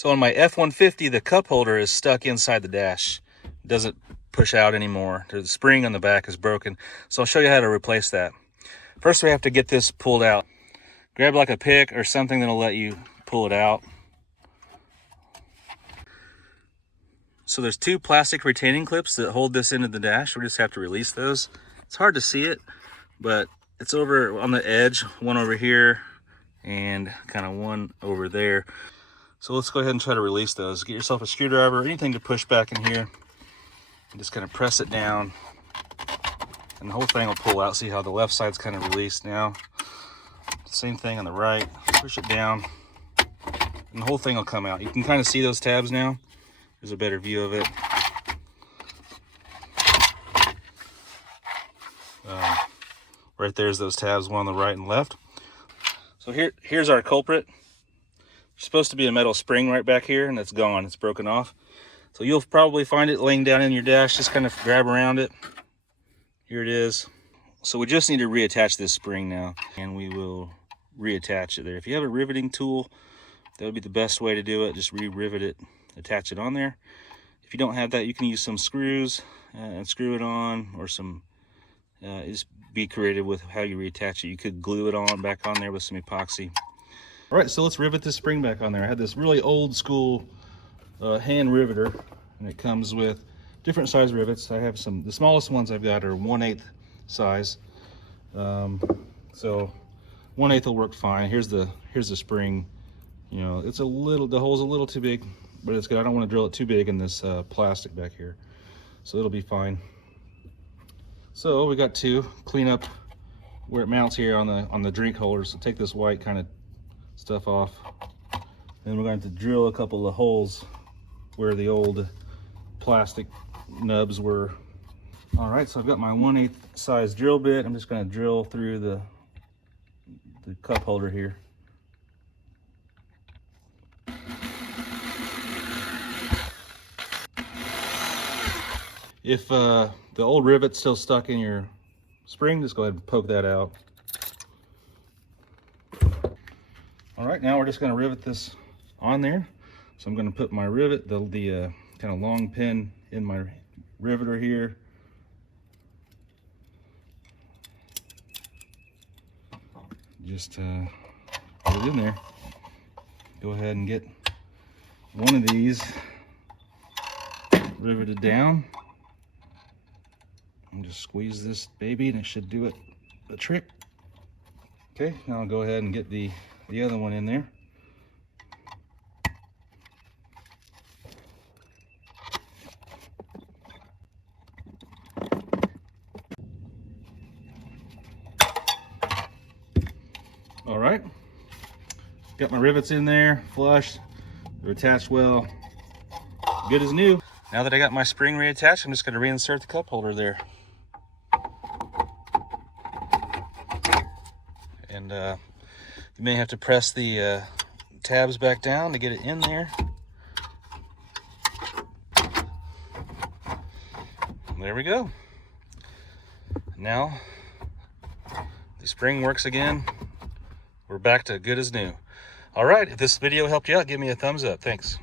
So on my F150, the cup holder is stuck inside the dash. It doesn't push out anymore. The spring on the back is broken. So I'll show you how to replace that. First, we have to get this pulled out. Grab like a pick or something that'll let you pull it out. So there's two plastic retaining clips that hold this into the dash. We just have to release those. It's hard to see it, but it's over on the edge, one over here and kind of one over there. So let's go ahead and try to release those. Get yourself a screwdriver or anything to push back in here. And just kind of press it down. And the whole thing will pull out. See how the left side's kind of released now. Same thing on the right. Push it down. And the whole thing will come out. You can kind of see those tabs now. There's a better view of it. Right there's those tabs, one on the right and left. So here's our culprit. There's supposed to be a metal spring right back here, and it's gone. It's broken off. So you'll probably find it laying down in your dash. Just kind of grab around it. Here it is. So we just need to reattach this spring now, and we will reattach it there. If you have a riveting tool, that would be the best way to do it. Just re-rivet it, attach it on there. If you don't have that, you can use some screws and screw it on, or some, just be creative with how you reattach it. You could glue it on back on there with some epoxy. All right, so let's rivet this spring back on there. I had this really old school hand riveter, and it comes with different size rivets. I have some, the smallest ones I've got are 1/8 size. So 1/8 will work fine. Here's the spring. You know, it's a little, the hole's a little too big, but it's good. I don't want to drill it too big in this plastic back here. So it'll be fine. So we got to clean up where it mounts here on the drink holder. So take this white kind of stuff off. Then we're going to drill a couple of holes where the old plastic nubs were. All right, so I've got my 1/8 size drill bit. I'm just going to drill through the cup holder here. If the old rivet's still stuck in your spring, just go ahead and poke that out. All right, now we're just going to rivet this on there. So I'm going to put my rivet, the kind of long pin in my riveter here. Just put it in there. Go ahead and get one of these riveted down. And just squeeze this baby and it should do it the trick. Okay, now I'll go ahead and get the other one in there. All right, got my rivets in there, flush, they're attached well, good as new. Now that I got my spring reattached, I'm just going to reinsert the cup holder there. And you may have to press the tabs back down to get it in there. There we go. Now the spring works again. We're back to good as new. All right, if this video helped you out, give me a thumbs up. Thanks.